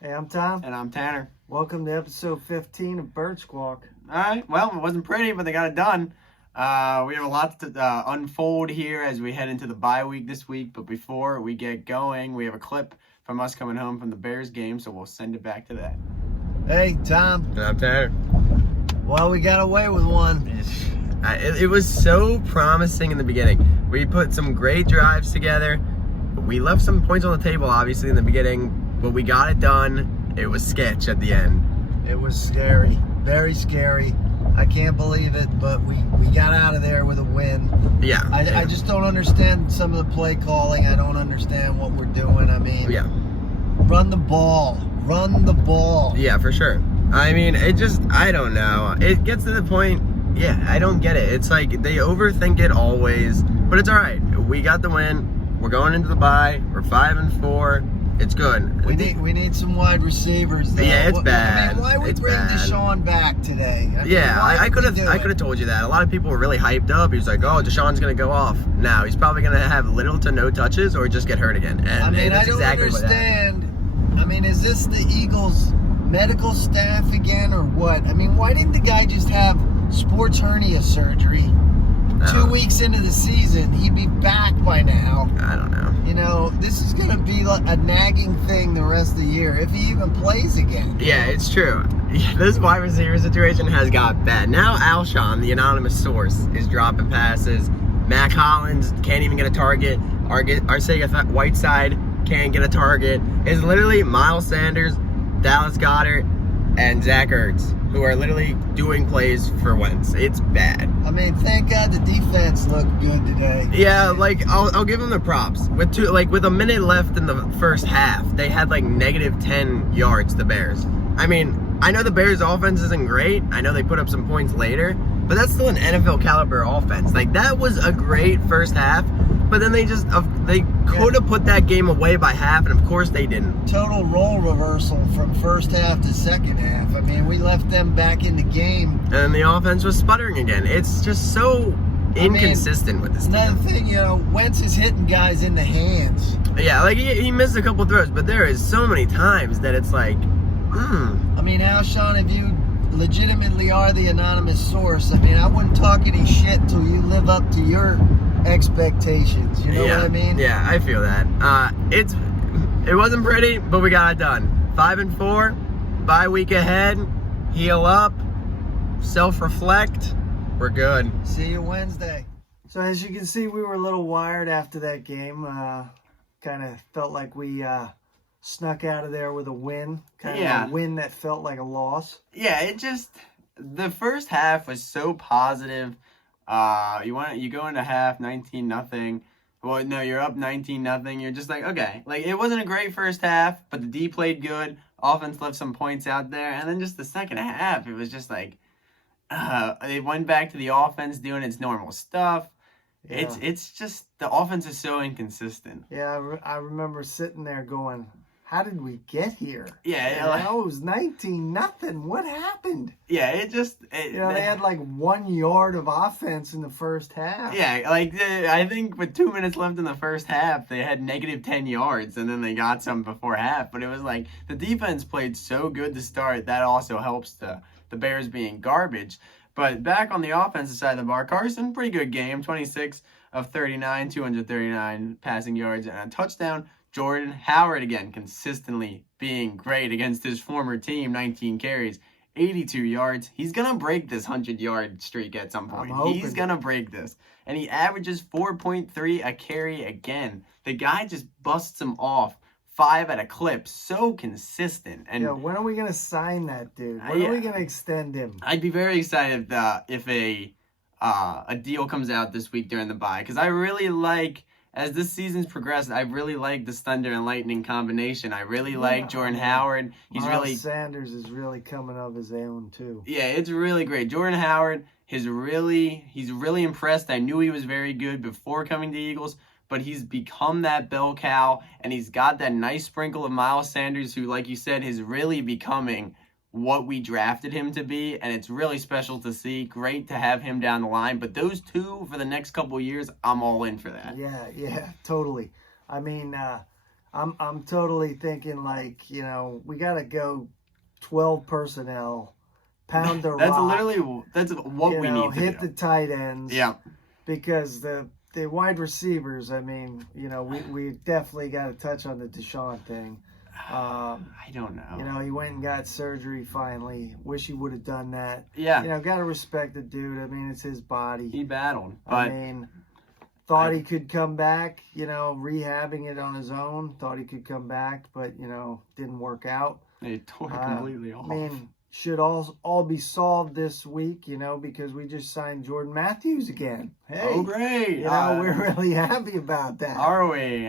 Hey, I'm Tom. And I'm Tanner. Welcome to episode 15 of Bird Squawk. All right. Well, it wasn't pretty, but they got it done. We have a lot to unfold here as we head into the bye week this week. But before we get going, we have a clip from us coming home from the Bears game, so we'll send it back to that. Hey, Tom. And I'm Tanner. Well, we got away with one. It was so promising in the beginning. We put some great drives together. We left some points on the table, obviously, in the beginning, but we got it done. It was sketch at the end. It was scary. Very scary. I can't believe it, but we got out of there with a win. Yeah. I just don't understand some of the play calling. I don't understand what we're doing. I mean, run the ball. Run the ball. Yeah, for sure. I mean, I don't know. It gets to the point, I don't get it. It's like they overthink it always, but it's all right. We got the win. We're going into the bye. We're 5-4. It's good. We need some wide receivers, though. Yeah, it's bad. I mean, why would we bring Deshaun back today? I mean, I could have told you that. A lot of people were really hyped up. He was like, "Oh, Deshaun's gonna go off." Now he's probably gonna have little to no touches or just get hurt again. And I mean, that's I don't exactly understand. I mean, is this the Eagles' medical staff again, or what? I mean, why didn't the guy just have sports hernia surgery? 2 weeks into the season, he'd be back by now. I don't know. You know, this is going to be like a nagging thing the rest of the year, if he even plays again. Yeah, it's true. This wide receiver situation has got bad. Now Alshon, the anonymous source, is dropping passes. Mac Hollins can't even get a target. Arcega-Whiteside can't get a target. It's literally Miles Sanders, Dallas Goedert, and Zach Ertz, who are literally doing plays for Wentz. It's bad. I mean, thank God the defense looked good today. Yeah, like I'll give them the props. With a minute left in the first half, they had like -10 yards. The Bears. I mean, I know the Bears' offense isn't great. I know they put up some points later, but that's still an NFL caliber offense. Like that was a great first half, but then they could have put that game away by half, and of course they didn't. Total role reversal from first half to second half. I mean, we left them back in the game. And the offense was sputtering again. It's just so inconsistent with this team. Another thing, Wentz is hitting guys in the hands. Yeah, like he missed a couple throws, but there is so many times that it's like, I mean, Alshon, if you legitimately are the anonymous source, I mean, I wouldn't talk any shit till you live up to your expectations. You know what I mean? Yeah, I feel that. It wasn't pretty, but we got it done. 5-4, bye week ahead, heal up, self-reflect. We're good. See you Wednesday. So as you can see, we were a little wired after that game. Kind of felt like we snuck out of there with a win. Kind of a win that felt like a loss. Yeah, the first half was so positive. You go into half 19-0. Well, no, you're up 19-0. You're just like, okay. Like, it wasn't a great first half, but the D played good. Offense left some points out there. And then just the second half, it was just like, they went back to the offense doing its normal stuff. Yeah. It's just, the offense is so inconsistent. Yeah, I remember sitting there going, how did we get here? Yeah. It was 19-0. What happened? Yeah, they had like 1 yard of offense in the first half. Yeah, I think with 2 minutes left in the first half, they had -10 yards, and then they got some before half. But it was like the defense played so good to start. That also helps the Bears being garbage. But back on the offensive side of the ball, Carson, pretty good game. 26 of 39, 239 passing yards, and a touchdown. Jordan Howard again consistently being great against his former team, 19 carries, 82 yards. He's going to break this 100-yard streak at some point. He's going to break this. And he averages 4.3 a carry again. The guy just busts him off 5 at a clip. So consistent. And when are we going to sign that dude? When are we going to extend him? I'd be very excited if a deal comes out this week during the bye, because I really like, as this season's progressed, I really like the Thunder and Lightning combination. I really like Jordan Howard. Miles Sanders is really coming of his own too. Yeah, it's really great. Jordan Howard he's really impressed. I knew he was very good before coming to Eagles, but he's become that bell cow, and he's got that nice sprinkle of Miles Sanders, who, like you said, is really becoming what we drafted him to be, and it's really special to see. Great to have him down the line, but those two for the next couple of years, I'm all in for that. Yeah, totally. I mean, I'm totally thinking like, we got to go 12 personnel, pound the That's rock. that's what we need to hit do. the tight ends. Yeah. Because the wide receivers, I mean, we definitely got to touch on the Deshaun thing. I don't know. He went and got surgery finally. Wish he would have done that. Yeah. Got to respect the dude. I mean, it's his body. He battled. But I mean, thought he could come back, rehabbing it on his own. Thought he could come back, but, didn't work out. They tore it completely off. I mean, should all be solved this week, because we just signed Jordan Matthews again. Hey, oh, great. We're really happy about that. Are we?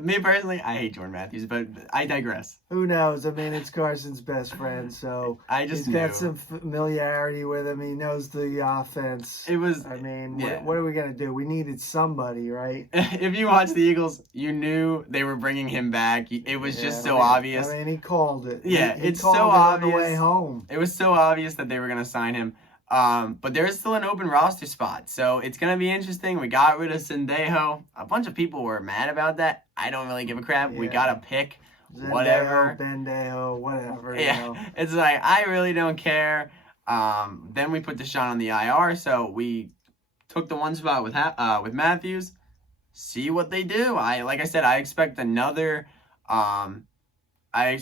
Me personally, I hate Jordan Matthews, but I digress. Who knows? I mean, it's Carson's best friend, so he's got some familiarity with him. He knows the offense. I mean, what are we going to do? We needed somebody, right? If you watch the Eagles, you knew they were bringing him back. It was just so obvious. I mean, he called it. Yeah, it's so obvious. On the way home. It was so obvious that they were going to sign him. But there's still an open roster spot, so it's going to be interesting. We got rid of Sendejo. A bunch of people were mad about that. I don't really give a crap. We got to pick whatever. Bendejo, whatever. Yeah, it's like, I really don't care. Then we put Deshaun on the IR, so we took the one spot with Matthews. See what they do. Like I said, I expect another... I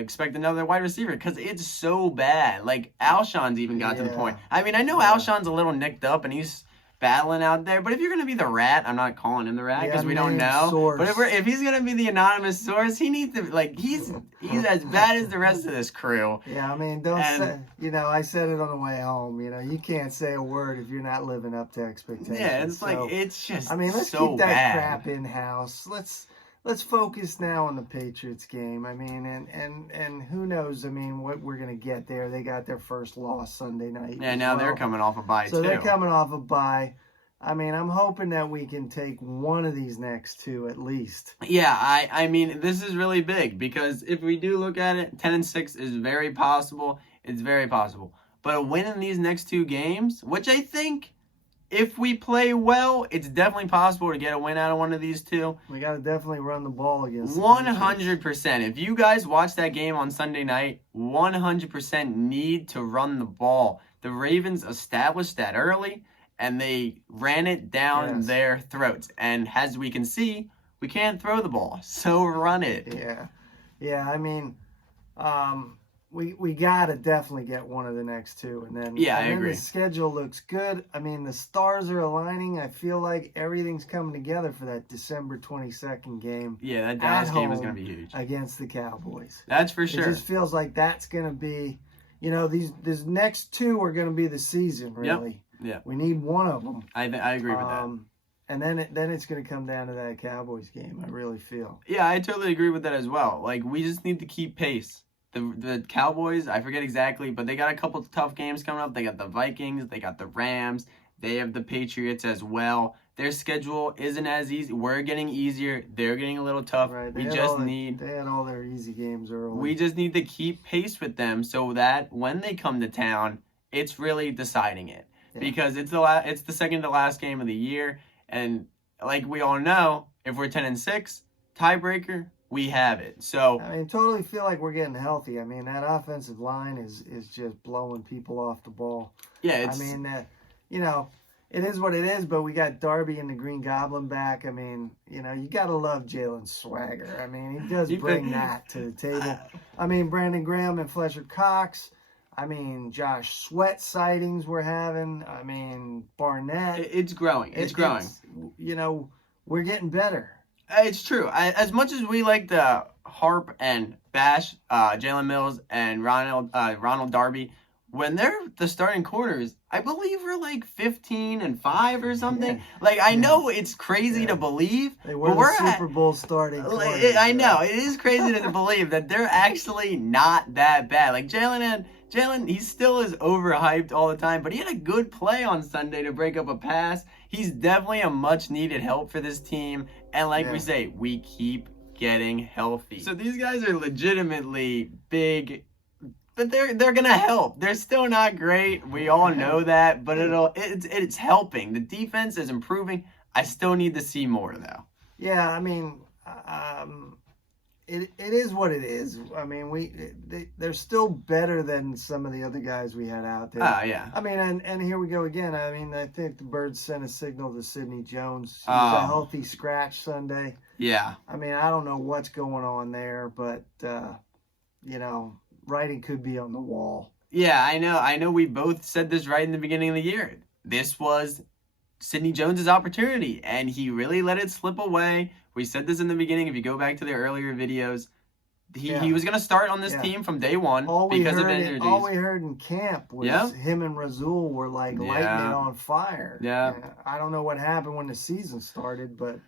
expect another wide receiver because it's so bad. Like, Alshon's even got to the point. I mean, I know Alshon's a little nicked up and he's battling out there, but if you're going to be the rat, I'm not calling him the rat because we don't know. Source. But if he's going to be the anonymous source, he needs to, like, he's as bad as the rest of this crew. Yeah, I mean, I said it on the way home. You can't say a word if you're not living up to expectations. Yeah, it's it's just let's keep that crap in-house. Let's focus now on the Patriots game. I mean, and who knows, what we're going to get there. They got their first loss Sunday night. Yeah, now they're coming off a bye, too. So they're coming off a bye. I mean, I'm hoping that we can take one of these next two at least. Yeah, I mean, this is really big because if we do look at it, 10-6 is very possible. It's very possible. But a win in these next two games, which I think... if we play well, it's definitely possible to get a win out of one of these two. We got to definitely run the ball against 100%. If you guys watch that game on Sunday night, 100% need to run the ball. The Ravens established that early, and they ran it down their throats. And as we can see, we can't throw the ball, so run it. Yeah, I mean... We got to definitely get one of the next two. And then, I agree. The schedule looks good. I mean, the stars are aligning. I feel like everything's coming together for that December 22nd game. Yeah, that Dallas game is going to be huge. Against the Cowboys. That's for sure. It just feels like that's going to be, these next two are going to be the season, really. Yep. Yeah. We need one of them. I agree with that. And then it's going to come down to that Cowboys game, I really feel. Yeah, I totally agree with that as well. Like, we just need to keep pace. The Cowboys, I forget exactly, but they got a couple of tough games coming up. They got the Vikings, they got the Rams, they have the Patriots as well. Their schedule isn't as easy. We're getting easier. They're getting a little tough. Right. They had all their easy games early. We just need to keep pace with them so that when they come to town, it's really deciding it. Yeah. Because it's the second to last game of the year, and like we all know, if we're 10-6, tiebreaker, we have it. So I mean, totally feel like we're getting healthy. I mean, that offensive line is just blowing people off the ball. Yeah, it is what it is, but we got Darby and the Green Goblin back. I mean, you got to love Jalen's swagger. I mean, he does bring that to the table. I mean, Brandon Graham and Fletcher Cox. I mean, Josh Sweat sightings we're having. I mean, Barnett. It's growing. It's growing. We're getting better. It's true. As much as we like to harp and bash Jalen Mills and Ronald Darby, when they're the starting corners, I believe we're like 15-5 or something. Yeah. Like, I know it's crazy to believe, but we're Super Bowl starting corners. I know. It is crazy to believe that they're actually not that bad. Like, Jalen, he still is overhyped all the time, but he had a good play on Sunday to break up a pass. He's definitely a much-needed help for this team. And like we say, we keep getting healthy. So these guys are legitimately big, but they're going to help. They're still not great. We all know that, but it's helping. The defense is improving. I still need to see more, though. Yeah, I mean, it is what it is. I mean, they're still better than some of the other guys we had out there. Oh, yeah. I mean, and here we go again. I mean, I think the Birds sent a signal to Sidney Jones. He was a healthy scratch Sunday. Yeah. I mean, I don't know what's going on there, but, writing could be on the wall. Yeah, I know we both said this right in the beginning of the year. This was Sidney Jones' opportunity, and he really let it slip away. We said this in the beginning. If you go back to the earlier videos, he was going to start on this team from day one because of injuries. All we heard in camp was him and Razul were like lighting it on fire. Yeah. I don't know what happened when the season started, but...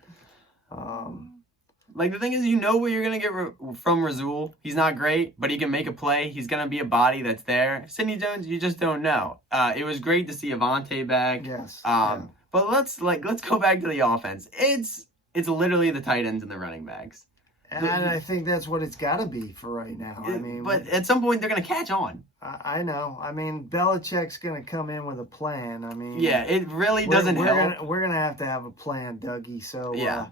Like, the thing is, you know what you're going to get from Razul. He's not great, but he can make a play. He's going to be a body that's there. Sidney Jones, you just don't know. It was great to see Avante back. Yes. But let's go back to the offense. It's literally the tight ends and the running backs. And I think that's what it's got to be for right now. But at some point, they're going to catch on. I know. I mean, Belichick's going to come in with a plan. I mean... Yeah, it really doesn't help. We're going to have a plan, Dougie. So, yeah.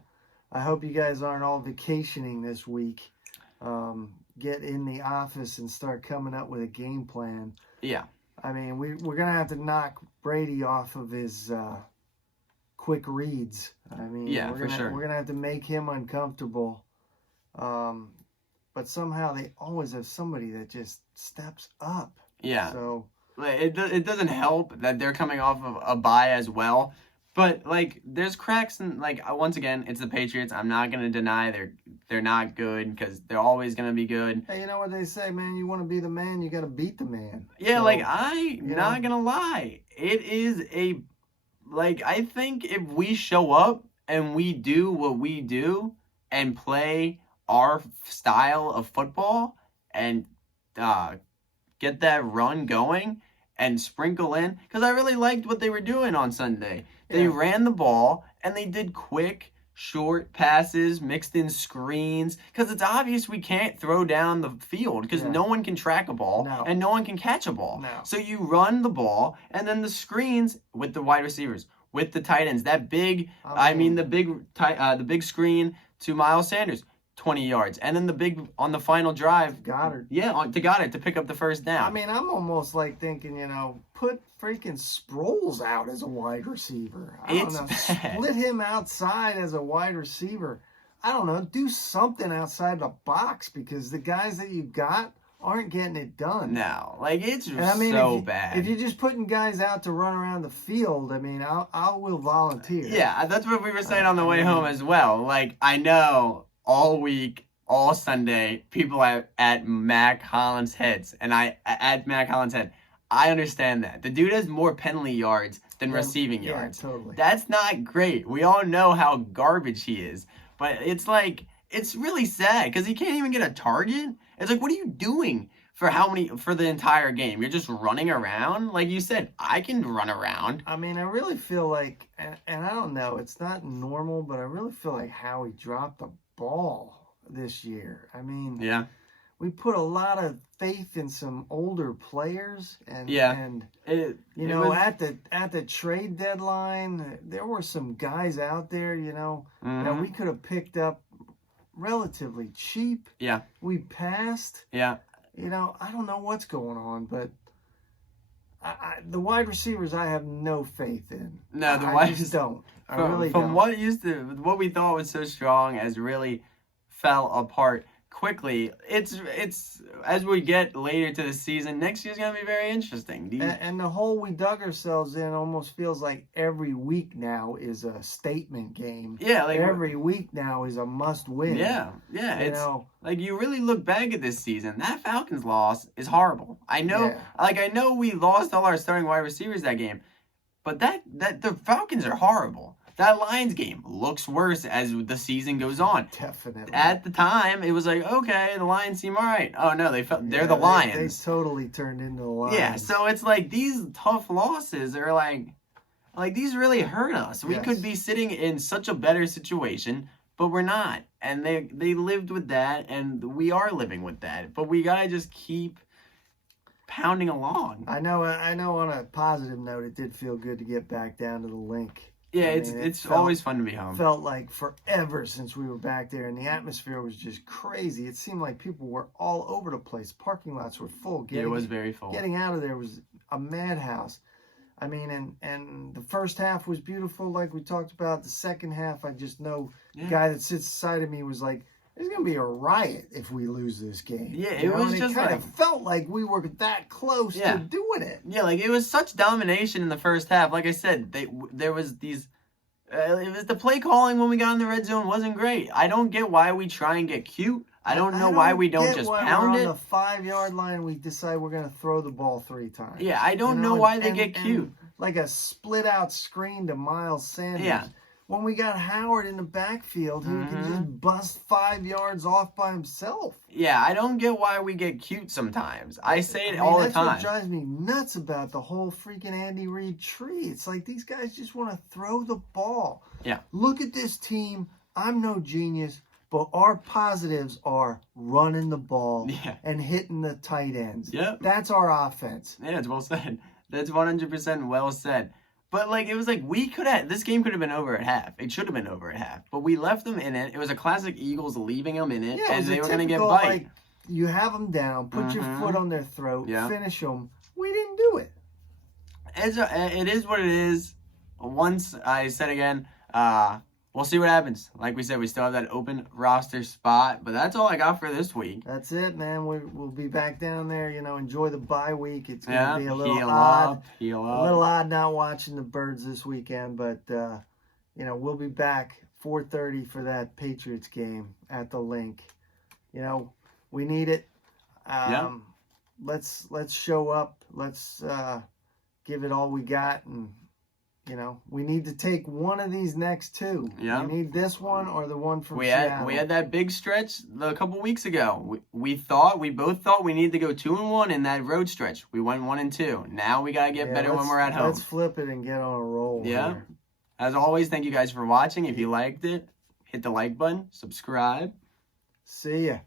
I hope you guys aren't all vacationing this week. Get in the office and start coming up with a game plan. Yeah. I mean, we're going to have to knock Brady off of his quick reads. I mean, we're going to have to make him uncomfortable. But somehow they always have somebody that just steps up. Yeah. So it doesn't help that they're coming off of a bye as well. But, like, there's cracks, and, like, once again, it's the Patriots. I'm not going to deny they're not good, because they're always going to be good. Hey, you know what they say, man? You want to be the man, you got to beat the man. Yeah, so, like, I'm not going to lie. It is I think if we show up and we do what we do and play our style of football and get that run going and sprinkle in, because I really liked what they were doing on Sunday. They ran the ball, and they did quick, short passes, mixed in screens, because it's obvious we can't throw down the field, because no one can track a ball, and no one can catch a ball. No. So you run the ball, and then the screens with the wide receivers, with the tight ends, that big, the big screen to Miles Sanders, 20 yards. And then the big, on the final drive. Goddard. Yeah, to Goddard to pick up the first down. I mean, I'm almost like thinking, put freaking Sproles out as a wide receiver. I don't know. Split him outside as a wide receiver. I don't know. Do something outside the box, because the guys that you got aren't getting it done. No. Like, it's so bad. If you're just putting guys out to run around the field, I mean, I will volunteer. Yeah, that's what we were saying on the way home as well. Like, I know... all week, all Sunday, people at Mac Hollins' heads, and at Mac Hollins' head. I understand that. The dude has more penalty yards than receiving yards. Yeah, totally. That's not great. We all know how garbage he is. But it's like, it's really sad, because he can't even get a target. It's like, what are you doing for the entire game? You're just running around? Like you said, I can run around. I mean, I really feel like, and I don't know, it's not normal, but I really feel like Howie dropped the ball this year. I mean, we put a lot of faith in some older players, and at the trade deadline, there were some guys out there, that we could have picked up relatively cheap. Yeah. We passed. Yeah. I don't know what's going on, but the wide receivers I have no faith in. No, I just don't. I really don't. From what we thought was so strong has really fell apart quickly. It's as we get later to the season, next year's gonna be very interesting. And the hole we dug ourselves in almost feels like every week now is a statement game. Yeah, like every week now is a must win. Yeah. It's like, you really look back at this season. That Falcons loss is horrible. I know, I know we lost all our starting wide receivers that game, but that the Falcons are horrible. That Lions game looks worse as the season goes on. Definitely. At the time, it was like, okay, the Lions seem all right. Oh, no, they're the Lions. They totally turned into the Lions. Yeah, so it's like these tough losses are like these really hurt us. We could be sitting in such a better situation, but we're not. And they lived with that, and we are living with that. But we got to just keep pounding along. I know on a positive note, it did feel good to get back down to the link. Yeah, I it's mean, it's always fun to be home. Felt like forever since we were back there, and the atmosphere was just crazy. It seemed like people were all over the place. Parking lots were full. It was very full. Getting out of there was a madhouse. I mean, and the first half was beautiful, like we talked about. The second half, I just know the guy that sits beside of me was like, "There's gonna be a riot if we lose this game." Yeah, it was just kind like, of felt like we were that close to doing it. Yeah, like it was such domination in the first half. Like I said, there was these. It was the play calling when we got in the red zone wasn't great. I don't get why we try and get cute. I don't know why we don't just pound it. On the 5-yard line, we decide we're going to throw the ball 3 times. Yeah, I don't know why they get cute. Like a split out screen to Miles Sanders. Yeah. When we got Howard in the backfield, who can just bust 5 yards off by himself. Yeah, I don't get why we get cute sometimes. I say it all the time. That's what drives me nuts about the whole freaking Andy Reid tree. It's like these guys just want to throw the ball. Yeah. Look at this team. I'm no genius, but our positives are running the ball and hitting the tight ends. Yep. That's our offense. Yeah, it's well said. That's 100% well said. But, like, it was like this game could have been over at half. It should have been over at half. But we left them in it. It was a classic Eagles leaving them in it, and they were going to get bite. Like, you have them down, put your foot on their throat, finish them. We didn't do it. It is what it is. Once, I said again, we'll see what happens. Like we said, we still have that open roster spot. But that's all I got for this week. That's it, man. We'll be back down there. Enjoy the bye week. It's going to be a little heal up. A little odd not watching the Birds this weekend. But, we'll be back 4:30 for that Patriots game at the Link. We need it. Let's show up. Let's give it all we got, and we need to take one of these next 2. Yeah. We need this one or the one from Seattle. We had that big stretch a couple weeks ago. We both thought we needed to go 2-1 in that road stretch. We went 1-2. Now we gotta get better when we're at home. Let's flip it and get on a roll. Yeah. Here. As always, thank you guys for watching. If you liked it, hit the like button, subscribe. See ya.